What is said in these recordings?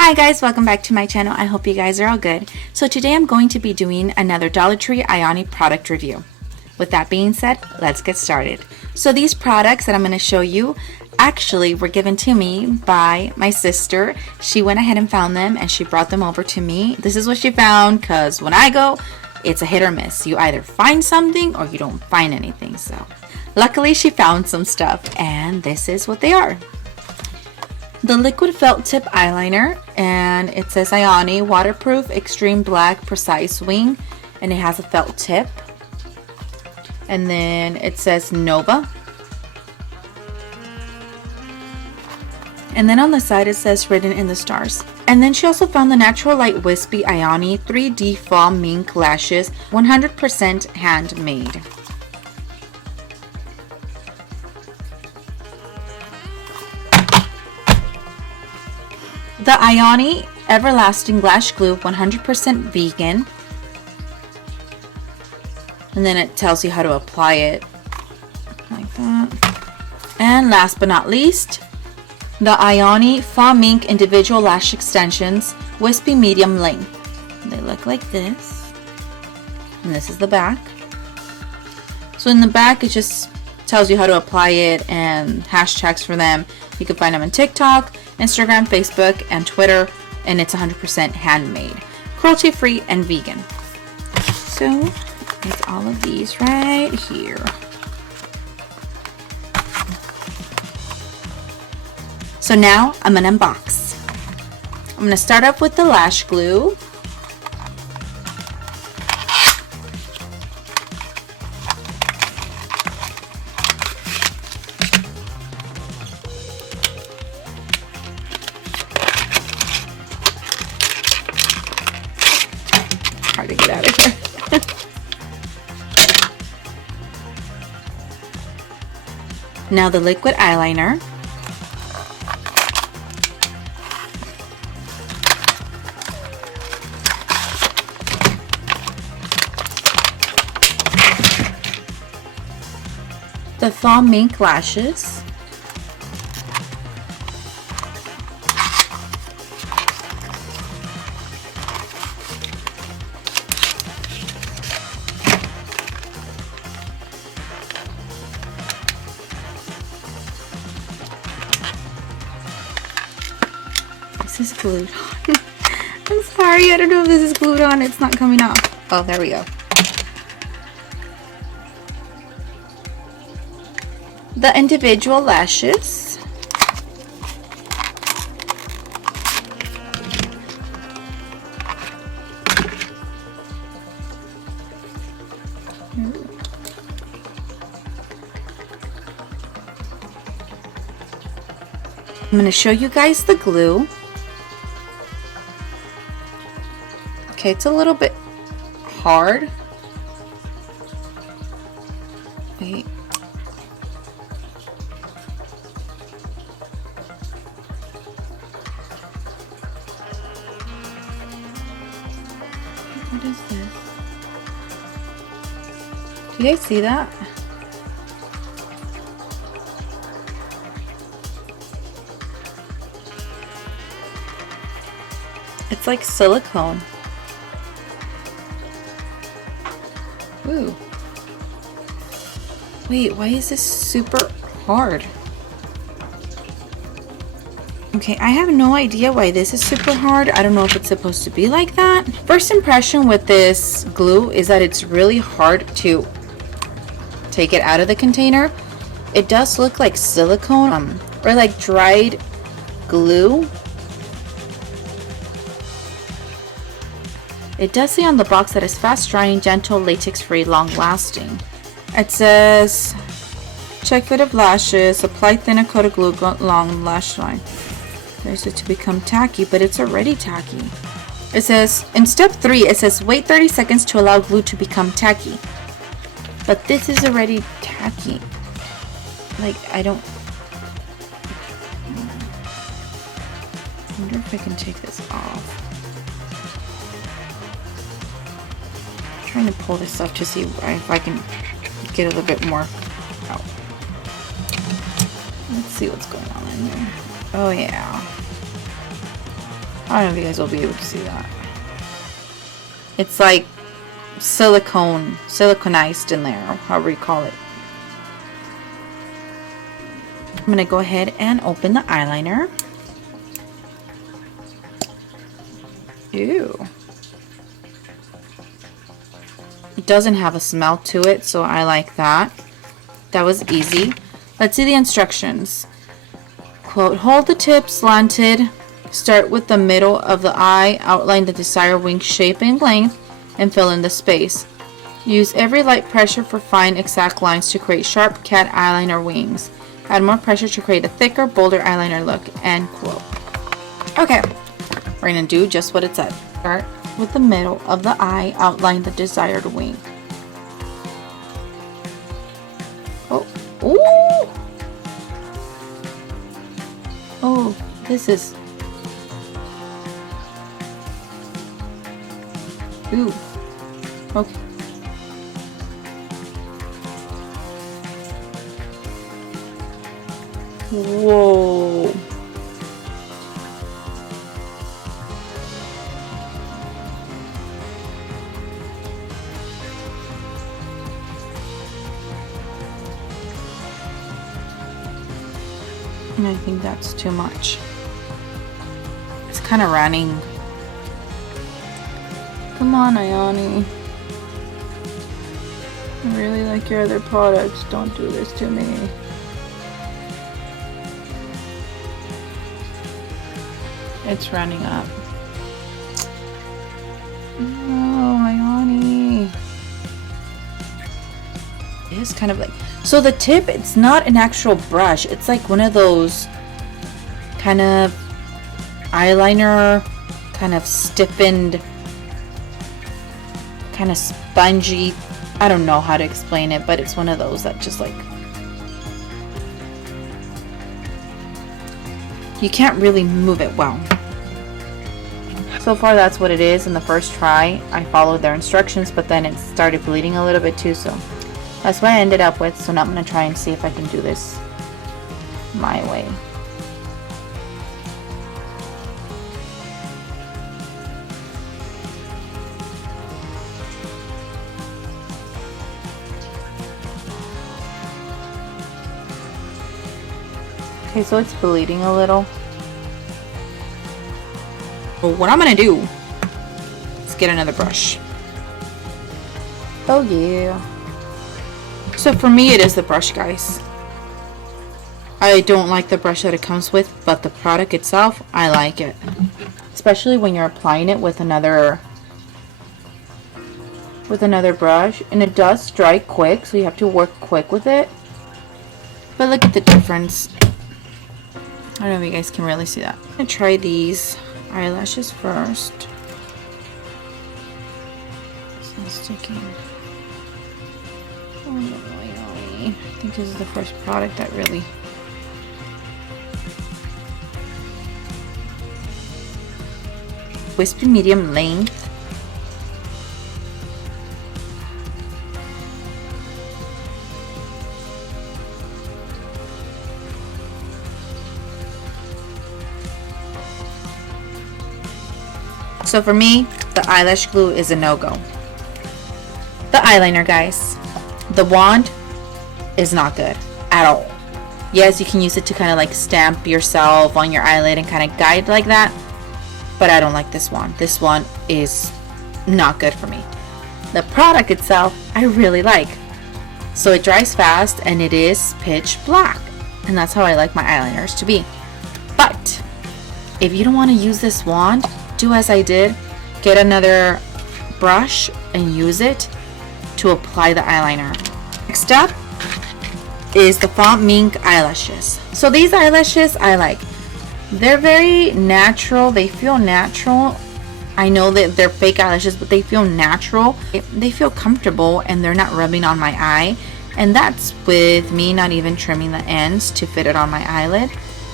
Hi guys, welcome back to my channel. I hope you guys are all good. So today I'm going to be doing another Dollar Tree Ioni product review. With that being said, let's get started. So these products that I'm going to show you actually were given to me by my sister. She went ahead and found them and she brought them over to me. This is what she found because when I go, it's a hit or miss. You either find something or you don't find anything. So luckily she found some stuff and this is what they are. The liquid felt tip eyeliner, and it says Ioni waterproof extreme black precise wing, and it has a felt tip. And then it says Nova, and then on the side it says written in the stars. And then she also found the natural light wispy Ioni 3D fall mink lashes, 100% handmade. The Ioni Everlasting Lash Glue, 100% vegan. And then it tells you how to apply it like that. And last but not least, the Ioni Faux Mink Individual Lash Extensions, Wispy Medium Length. They look like this. And this is the back. So in the back it just tells you how to apply it and hashtags for them. You can find them on TikTok, Instagram, Facebook, and Twitter, and it's 100% handmade, cruelty-free, and vegan. So it's all of these right here. So now I'm gonna unbox. I'm gonna start off with the lash glue. Hard to get out of here. Now the liquid eyeliner. The faux mink lashes. This is glued on. I'm sorry, I don't know if this is glued on. It's not coming off. Oh, there we go. The individual lashes. I'm going to show you guys the glue. Okay, it's a little bit hard. Wait. What is this? Do you guys see that? It's like silicone. Ooh. Wait, why is this super hard? Okay, I have no idea why this is super hard. I don't know if it's supposed to be like that. First impression with this glue is that it's really hard to take it out of the container. It does look like silicone or like dried glue. It does say on the box that it's fast drying, gentle, latex free, long lasting. It says check fit of lashes, apply thinner coat of glue along lash line. There's it to become tacky, but it's already tacky. It says in step 3 it says wait 30 seconds to allow glue to become tacky. But this is already tacky. Like I wonder if I can take this off. Trying to pull this up to see if I can get a little bit more out. Let's see what's going on in here. Oh yeah. I don't know if you guys will be able to see that. It's like siliconized in there, however you call it. I'm going to go ahead and open the eyeliner. Ew. It doesn't have a smell to it, so I like that. That was easy. Let's see the instructions. Quote, hold the tip slanted. Start with the middle of the eye. Outline the desired wing shape and length and fill in the space. Use every light pressure for fine, exact lines to create sharp cat eyeliner wings. Add more pressure to create a thicker, bolder eyeliner look. End quote. Okay, we're going to do just what it said. Start with the middle of the eye. Outline the desired wing. Oh, ooh! Oh, this is... Ooh. Okay. Whoa. And I think that's too much. It's kind of running. Come on, Ioni. I really like your other products. Don't do this to me. It's running up. Oh, Ioni. It is kind of like... So the tip, it's not an actual brush. It's like one of those kind of eyeliner, kind of stiffened, kind of spongy. I don't know how to explain it, but it's one of those that just like... You can't really move it well. So far that's what it is in the first try. I followed their instructions, but then it started bleeding a little bit too, so that's what I ended up with. So now I'm going to try and see if I can do this my way. Okay, so it's bleeding a little. Well, what I'm gonna do is get another brush. Oh yeah. So for me it is the brush, guys. I don't like the brush that it comes with, but the product itself, I like it. Especially when you're applying it with another brush. And it does dry quick, so you have to work quick with it. But look at the difference. I don't know if you guys can really see that. I'm gonna try these eyelashes first. It's not sticking. Oh no, I think this is the first product that really... Wispy medium length. So for me, the eyelash glue is a no-go. The eyeliner, guys. The wand is not good at all. Yes, you can use it to kind of like stamp yourself on your eyelid and kind of guide like that. But I don't like this wand. This wand is not good for me. The product itself, I really like. So it dries fast and it is pitch black. And that's how I like my eyeliners to be. But if you don't want to use this wand, do as I did. Get another brush and use it to apply the eyeliner. Next up is the Font Mink eyelashes. So these eyelashes I like. They're very natural. They feel natural. I know that they're fake eyelashes, but they feel natural. They feel comfortable and they're not rubbing on my eye. And that's with me not even trimming the ends to fit it on my eyelid.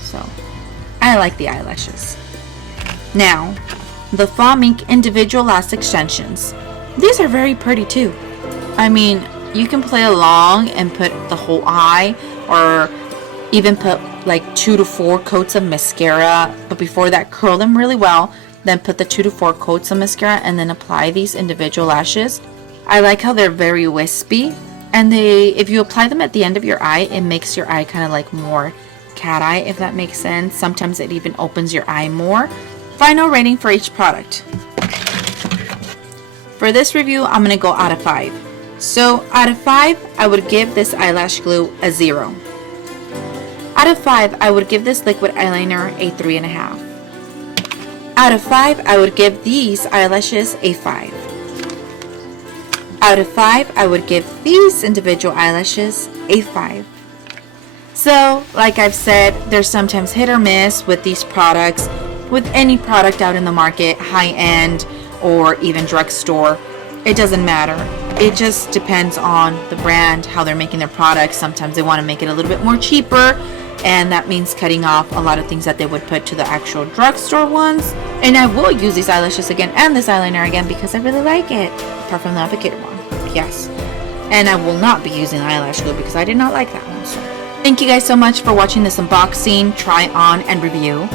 So I like the eyelashes. Now, the Font Mink individual lash extensions. These are very pretty too. I mean, you can play along and put the whole eye, or even put like 2 to 4 coats of mascara, but before that curl them really well, then put the 2 to 4 coats of mascara and then apply these individual lashes. I like how they're very wispy, and if you apply them at the end of your eye, it makes your eye kind of like more cat eye, if that makes sense. Sometimes it even opens your eye more. Final rating for each product. For this review, I'm going to go out of 5. So out of 5, I would give this eyelash glue a 0. Out of 5, I would give this liquid eyeliner a 3.5. Out of 5, I would give these eyelashes a 5. Out of 5, I would give these individual eyelashes a 5. So, like I've said, there's sometimes hit or miss with these products, with any product out in the market, high-end or even drugstore. It doesn't matter. It just depends on the brand, how they're making their products. Sometimes they want to make it a little bit more cheaper, and that means cutting off a lot of things that they would put to the actual drugstore ones. And I will use these eyelashes again and this eyeliner again because I really like it, apart from the applicator one. Yes. And I will not be using eyelash glue because I did not like that one. So thank you guys so much for watching this unboxing, try on, and review.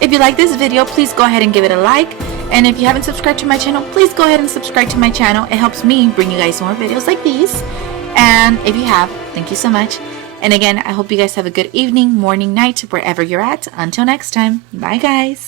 If you like this video, please go ahead and give it a like. And if you haven't subscribed to my channel, please go ahead and subscribe to my channel. It helps me bring you guys more videos like these. And if you have, thank you so much. And again, I hope you guys have a good evening, morning, night, wherever you're at. Until next time, bye guys.